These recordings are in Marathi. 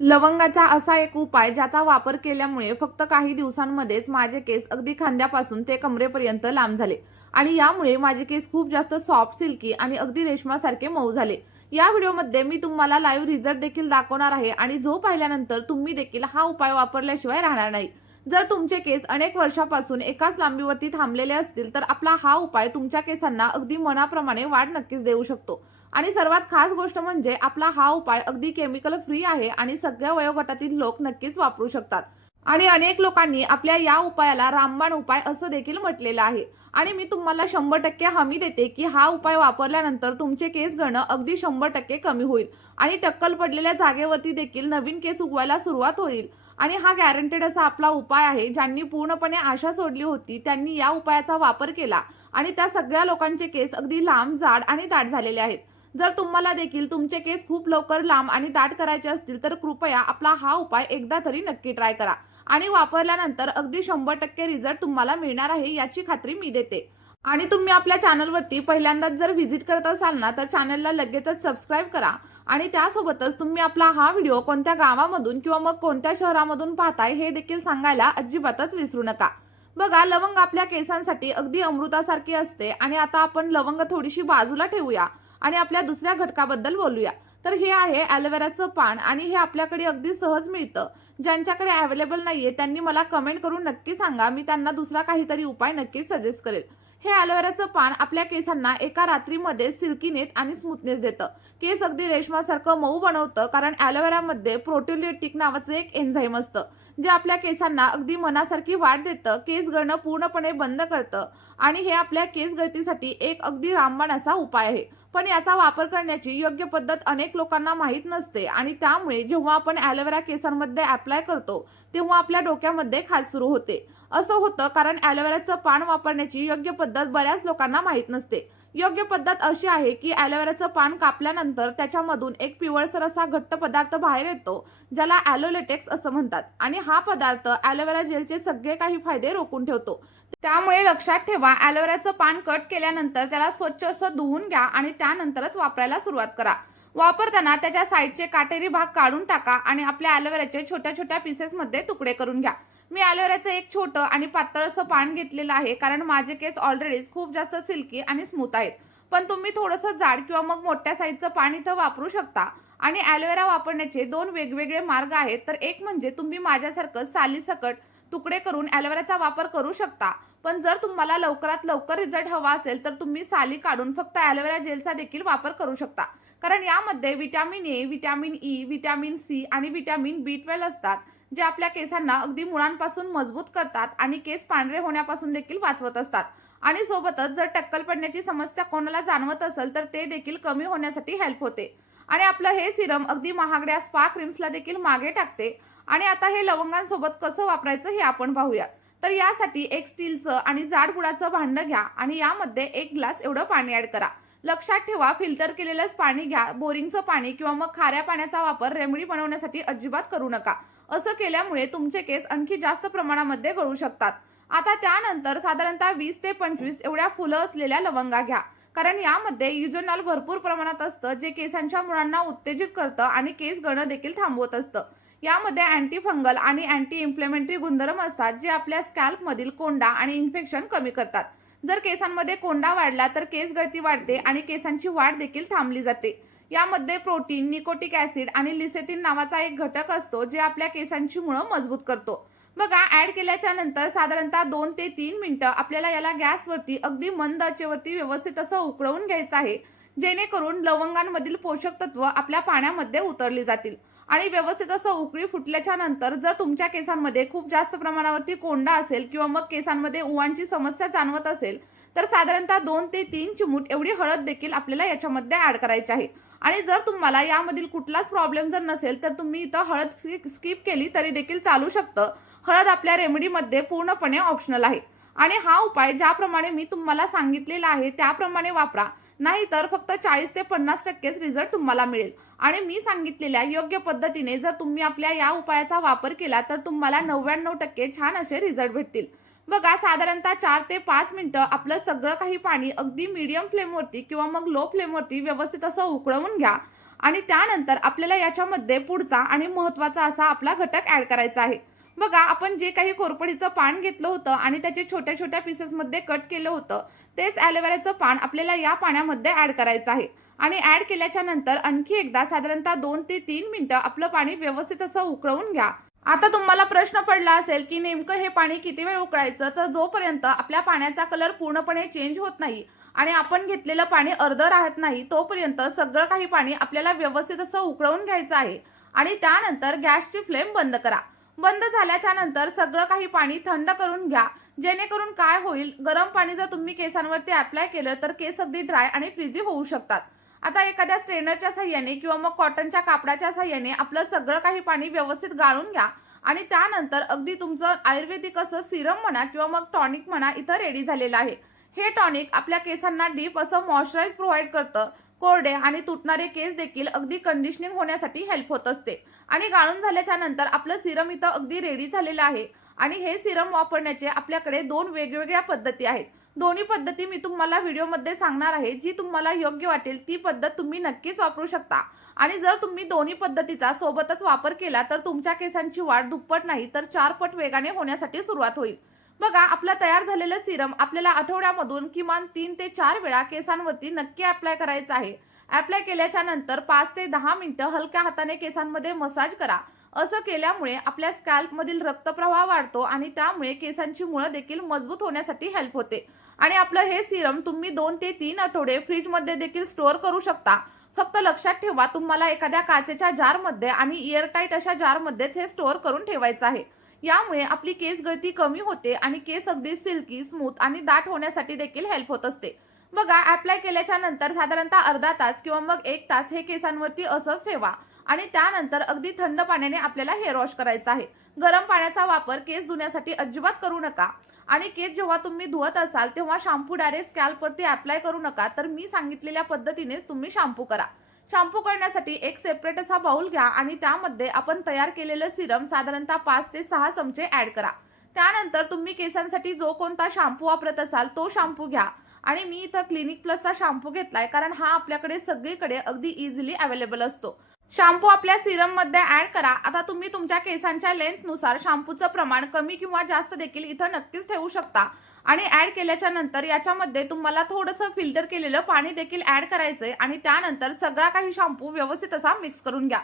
लवंगाचा असा एक उपाय ज्याचा वापर केल्यामुळे फक्त काही दिवसांमध्येच माझे केस अगदी खांद्यापासून ते कमरेपर्यंत लांब झाले आणि यामुळे माझे केस खूप जास्त सॉफ्ट, सिल्की आणि अगदी रेशमासारखे मऊ झाले. या व्हिडिओमध्ये मी तुम्हाला लाईव्ह रिझल्ट देखील दाखवणार आहे आणि जो पाहिल्यानंतर तुम्ही देखील हा उपाय वापरल्याशिवाय राहणार नाही. जर तुमचे केस अनेक वर्षापासून एकाच लांबीवरती थांबलेले असतील तर आपला हा उपाय तुमच्या केसांना अगदी मनाप्रमाणे वाढ नक्कीच देऊ शकतो. आणि सर्वात खास गोष्ट म्हणजे आपला हा उपाय अगदी केमिकल फ्री आहे आणि सगळ्या वयोगटातील लोक नक्कीच वापरू शकतात. आणि अनेक लोकांनी आपल्या या उपायाला रामबाण उपाय असं देखील म्हटलेलं आहे. आणि मी तुम्हाला 100% हमी देते की हा उपाय वापरल्यानंतर तुमचे केस गळणं अगदी 100% कमी होईल आणि टक्कल पडलेल्या जागेवरती देखील नवीन केस उगवायला सुरुवात होईल. आणि हा गॅरंटेड असा आपला उपाय आहे. ज्यांनी पूर्णपणे आशा सोडली होती त्यांनी या उपायाचा वापर केला आणि त्या सगळ्या लोकांचे केस अगदी लांब, जाड आणि दाट झालेले आहेत. जर तुम्हाला देखील तुमचे केस खूप लवकर लांब आणि दाट करायचे असतील तर कृपया आपला हा उपाय एकदा तरी नक्की ट्राय करा आणि वापरल्यानंतर अगदी 100% रिझल्ट तुम्हाला मिळणार आहे याची खात्री मी देते. आणि तुम्ही आपल्या चॅनलवरती पहिल्यांदाच जर व्हिजिट करत असाल ना तर चॅनलला लगेचच सबस्क्राईब करा आणि त्यासोबतच तुम्ही आपला हा व्हिडिओ कोणत्या गावामधून किंवा मग कोणत्या शहरामधून पाहताय हे देखील सांगायला अजिबातच विसरू नका. बघा, लवंग आपल्या केसांसाठी अगदी अमृतासारखी असते. आणि आता आपण लवंग थोडीशी बाजूला ठेवूया आणि आपल्या दुसऱ्या घटकाबद्दल बोलूया. तर हे आहे ॲलोवेराचं पान आणि हे आपल्याकडे अगदी सहज मिळतं. ज्यांच्याकडे अवेलेबल नाहीये त्यांनी मला कमेंट करून नक्की सांगा, मी त्यांना दुसरा काहीतरी उपाय नक्कीच सजेस्ट करेल. हे ॲलोवेराचं पान आपल्या केसांना एका रात्रीमध्ये सिल्कीनेस आणि स्मूथनेस देतं. केस अगदी रेशमासारखं मऊ बनवतं कारण ॲलोवेरामध्ये प्रोटिओलिटिक नावाचं एक एन्झाईम असतं जे आपल्या केसांना अगदी मनासारखी वाढ देतं, केस गळणं पूर्णपणे बंद करतं आणि हे आपल्या केस गळतीसाठी एक अगदी रामबाण असा उपाय आहे. पण याचा वापर करण्याची योग्य पद्धत अनेक लोकांना माहीत नसते आणि त्यामुळे जेव्हा आपण ॲलोवेरा केसांमध्ये अप्लाय करतो तेव्हा आपल्या डोक्यामध्ये खाज सुरू होते. असं होतं कारण ॲलोवेराचं पान वापरण्याची योग्य पद्धत बऱ्याच लोकांना माहीत नसते. योग्य पद्धत अशी आहे की ॲलोवेराचं पान कापल्यानंतर त्याच्यामधून एक पिवळसर असा घट्ट पदार्थ बाहेर येतो ज्याला ॲलोलेटेक्स असं म्हणतात आणि हा पदार्थ ॲलोवेरा जेलचे सगळे काही फायदे रोखून ठेवतो. त्यामुळे लक्षात ठेवा, ॲलोवेराचं पान कट केल्यानंतर त्याला स्वच्छ असं धुवून घ्या आणि त्यानंतरच वापरायला सुरुवात करा. वापरताना त्याच्या साईडचे काटेरी भाग काढून टाका आणि आपल्या ॲलोवेराचे छोट्या छोट्या पीसेसमध्ये तुकडे करून घ्या. मी ॲलोवेराचं एक छोटं आणि पातळ असं पान घेतलेलं आहे कारण माझे केस ऑलरेडीच खूप जास्त सिल्की आणि स्मूथ आहेत. पण तुम्ही थोडंसं जाड किंवा मग मोठ्या साईजचं पान इथं वापरू शकता. आणि ॲलोवेरा वापरण्याचे 2 वेगवेगळे मार्ग आहेत. तर एक म्हणजे तुम्ही माझ्यासारखं सालीसकट तुकडे करून ॲलोवेराचा वापर करू शकता. पण जर तुम्हाला लवकरात लवकर रिझल्ट हवा असेल तर तुम्ही साली काढून फक्त ॲलोवेरा जेलचा देखील वापर करू शकता. कारण यामध्ये vitamin A, vitamin E, vitamin C आणि व्हिटॅमिन बी12 असतात जे आपल्या केसांना अगदी मुळांपासून मजबूत करतात आणि केस पांढरे होण्यापासून देखील वाचवत असतात. आणि सोबतच जर टक्कल पडण्याची समस्या कोणाला जाणवत असेल तर ते देखील कमी होण्यासाठी हेल्प होते. आणि आपलं हे सिरम अगदी महागड्या स्पा क्रीम्सला देखील मागे टाकते. आणि आता हे लवंगांसोबत कसं वापरायचं हे आपण पाहूया. तर यासाठी एक स्टीलचं आणि जाड बुडाचं भांडं घ्या आणि यामध्ये 1 ग्लास एवढं पाणी ऍड करा. लक्षात ठेवा, फिल्टर केलेलंच पाणी घ्या. बोरिंगचं पाणी किंवा मग खाऱ्या पाण्याचा वापर रेमेडी बनवण्यासाठी अजिबात करू नका. असं केल्यामुळे तुमचे केस आणखी जास्त प्रमाणामध्ये गळू शकतात. आता त्यानंतर साधारणतः 20 ते 25 एवढ्या फुलं असलेल्या लवंगा घ्या कारण यामध्ये युजोनॉल भरपूर प्रमाणात असतं जे केसांच्या मुळांना उत्तेजित करतं आणि केस गळणं देखील थांबवत असतं. यामध्ये अँटी फंगल आणि अँटी इन्फ्लेमेटरी गुणधर्म असतात जे आपल्या स्कॅल्पमधील कोंडा आणि इन्फेक्शन कमी करतात. जर केसांमध्ये कोंडा वाढला तर केस गळती वाढते आणि केसांची वाढ देखील थांबली जाते. यामध्ये प्रोटीन, निकोटिक ऍसिड आणि लिसेथिन नावाचा एक घटक असतो जे आपल्या केसांची मुळं मजबूत करतो. बघा, ऍड केल्याच्या नंतर साधारणतः 2 ते 3 मिनिटं आपल्याला याला गॅसवरती अगदी मंद आचेवरती व्यवस्थित असं उकळवून घ्यायचं आहे जेणेकरून लवंगांमधील पोषक तत्व आपल्या पाण्यामध्ये उतरली जातील. आणि व्यवस्थित असं उकळी फुटल्याच्या नंतर जर तुमच्या केसांमध्ये खूप जास्त प्रमाणावरती कोंडा असेल किंवा मग केसांमध्ये उवांची समस्या जाणवत असेल तर साधारणतः 2 ते 3 चिमूट एवढी हळद देखील आपल्याला याच्यामध्ये ऍड करायची आहे. आणि जर तुम्हाला यामधील कुठलाच प्रॉब्लेम जर नसेल तर तुम्ही इथं हळद स्किप केली तरी देखील चालू शकतं. हळद आपल्या रेमेडीमध्ये पूर्णपणे ऑप्शनल आहे. आणि हा उपाय ज्याप्रमाणे मी तुम्हाला सांगितलेला आहे त्याप्रमाणे वापरा, नाहीतर फक्त 40 ते 50%च रिझल्ट तुम्हाला मिळेल. आणि मी सांगितलेल्या योग्य पद्धतीने जर तुम्ही आपल्या या उपायाचा वापर केला तर तुम्हाला 99% छान असे रिझल्ट भेटतील. बघा, साधारणतः 4 ते 5 मिनिटं आपलं सगळं काही पाणी अगदी मीडियम फ्लेमवरती किंवा मग लो फ्लेमवरती व्यवस्थित असं उकळवून घ्या आणि त्यानंतर आपल्याला याच्यामध्ये पुढचा आणि महत्त्वाचा असा आपला घटक ॲड करायचा आहे. बघा, आपण जे काही कोरफडीचं पान घेतलं होतं आणि त्याचे छोट्या छोट्या पीसेसमध्ये कट केलं होतं, तेच ॲलोवेराचं पान आपल्याला या पाण्यामध्ये ॲड करायचं आहे. आणि ॲड केल्याच्या नंतर आणखी एकदा साधारणतः 2 ते 3 मिनिटं आपलं पाणी व्यवस्थित असं उकळवून घ्या. आता तुम्हाला प्रश्न पडला असेल की नेमकं हे पाणी किती वेळ उकळायचं, तर जोपर्यंत आपल्या पाण्याचा कलर पूर्णपणे चेंज होत नाही आणि आपण घेतलेलं पाणी अर्धं राहत नाही, तोपर्यंत सगळं काही पाणी आपल्याला व्यवस्थित असं उकळवून घ्यायचं आहे. आणि त्यानंतर गॅसची फ्लेम बंद करा. बंद झाल्याच्या नंतर सगळं काही पाणी थंड करून घ्या, जेणेकरून काय होईल, गरम पाणी जर तुम्ही केसांवरती अप्लाय केलं तर केस अगदी ड्राय आणि फ्रिझी होऊ शकतात. आता एखाद्या स्ट्रेनरच्या साहाय्याने किंवा मग कॉटनच्या कापडाच्या साहाय्याने आपलं सगळं काही पाणी व्यवस्थित गाळून घ्या. आणि त्यानंतर अगदी तुमचं आयुर्वेदिक असं सिरम म्हणा किंवा मग टॉनिक म्हणा इथं रेडी झालेलं आहे. हे टॉनिक आपल्या केसांना डीप असं मॉइश्चराइज प्रोव्हाइड करतं. कोरडे आणि तुटणारे केस देखील अगदी कंडिशनिंग होण्यासाठी हेल्प होत असते. आणि गाळून झाल्याच्या नंतर आपलं सिरम इथं अगदी रेडी झालेलं आहे. आणि हे सिरम वापरण्याचे आपल्याकडे 2 वेगवेगळ्या पद्धती आहेत. दोन्ही पद्धती मी तुम्हाला व्हिडिओमध्ये सांगणार आहे. जी तुम्हाला योग्य वाटेल ती पद्धत तुम्ही नक्कीच वापरू शकता. आणि जर तुम्ही दोन्ही पद्धतीचा सोबतच वापर केला तर तुमच्या केसांची वाढ दुप्पट नाही तर 4 पट वेगाने होण्यासाठी सुरुवात होईल. बघा, आपलं तयार झालेलं सिरम आपल्याला आठवड्यामधून किमान 3 ते 4 वेळा केसांवरती नक्की अप्लाय करायचं आहे. अप्लाय केल्याच्या नंतर 5 ते 10 मिनिटं हलक्या हाताने केसांमध्ये मसाज करा. असं केल्यामुळे आपल्या स्कॅल्पमधील रक्तप्रवाह वाढतो आणि त्यामुळे केसांची मुळं देखील मजबूत होण्यासाठी हेल्प होते. आणि आपलं हे सिरम तुम्ही 2 ते 3 आठवडे फ्रीजमध्ये देखील स्टोअर करू शकता. फक्त लक्षात ठेवा, तुम्हाला एखाद्या काचेच्या जारमध्ये आणि एअरटाईट अशा जारमध्येच हे स्टोअर करून ठेवायचं आहे. यामुळे आपली केस गळती कमी होते आणि केस अगदी सिल्की, स्मूथ आणि दाट होण्यासाठी देखील हेल्प होत असते. बघा, अप्लाय केल्याच्या नंतर साधारणतः अर्धा तास किंवा मग 1 तास हे केसांवरती असंच ठेवा. आणि त्यानंतर अगदी थंड पाण्याने आपल्याला हेअर वॉश करायचं आहे. गरम पाण्याचा वापर केस धुण्यासाठी अजिबात करू नका. आणि केस जेव्हा तुम्ही धुवत असाल तेव्हा शॅम्पू डायरेक्ट स्कॅल्पवरती अप्लाय करू नका, तर मी सांगितलेल्या पद्धतीनेच तुम्ही शॅम्पू करा. शॅम्पू करण्यासाठी एक सेपरेट असा बाउल घ्या आणि त्यामध्ये आपण तयार केलेलं सिरम साधारणतः 5 ते 6 चमचे ॲड करा. त्यानंतर तुम्ही केसांसाठी जो कोणता शॅम्पू वापरत असाल तो शॅम्पू घ्या. आणि मी इथं क्लिनिक प्लसचा शॅम्पू घेतलाय, कारण हा आपल्याकडे सगळीकडे अगदी इझिली अवेलेबल असतो. शॅम्पू आपल्या सिरम मध्ये ऍड करा. आता तुम्ही तुमच्या केसांच्या लेंथनुसार शॅम्पूचं प्रमाण कमी किंवा जास्त देखील इथं नक्कीच ठेवू शकता. आणि ऍड केल्याच्या नंतर याच्यामध्ये तुम्हाला थोडंसं फिल्टर केलेलं पाणी देखील ऍड करायचंय आणि त्यानंतर सगळा काही शॅम्पू व्यवस्थित असा मिक्स करून घ्या.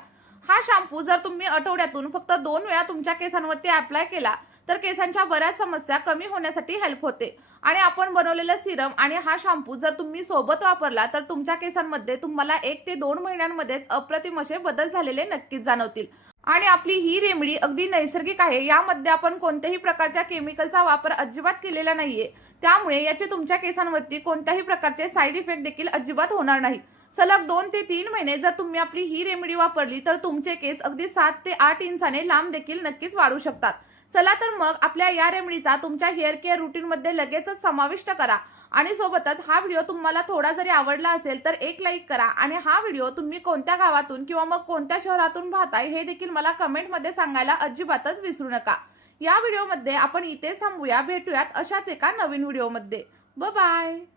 हा शॅम्पू जर तुम्ही आठवड्यातून फक्त 2 वेळा तुमच्या केसांवरती अप्लाय केला तर केसांच्या बऱ्याच समस्या कमी होण्यासाठी हेल्प होते. आणि आपण बनवलेलं सिरम आणि हा शॅम्पू जर तुम्ही सोबत वापरला तर तुमच्या केसांमध्ये तुम्हाला 1 ते 2 महिन्यांमध्येच अप्रतिम असे बदल झालेले नक्कीच जाणवतील. आणि आपली ही रेमेडी अगदी नैसर्गिक आहे. यामध्ये आपण कोणत्याही प्रकारच्या केमिकलचा वापर अजिबात केलेला नाहीये. त्यामुळे याचे तुमच्या केसांवरती कोणत्याही प्रकारचे साईड इफेक्ट देखील अजिबात होणार नाही. सलग 2 ते 3 महिने जर तुम्ही आपली ही रेमेडी वापरली तर तुमचे केस अगदी 7 ते 8 इंचाने लांब देखील नक्कीच वाढू शकतात. चला तर मग आपल्या या रेमेडीचा तुमच्या हेअर केअर रुटीनमध्ये लगेचच समाविष्ट करा. आणि सोबतच हा व्हिडिओ तुम्हाला थोडा जरी आवडला असेल तर एक लाईक करा. आणि हा व्हिडिओ तुम्ही कोणत्या गावातून किंवा मग कोणत्या शहरातून पाहताय हे देखील मला कमेंटमध्ये सांगायला अजिबातच विसरू नका. या व्हिडिओमध्ये आपण इथेच थांबूया. भेटूयात अशाच एका नवीन व्हिडिओमध्ये. Bye bye.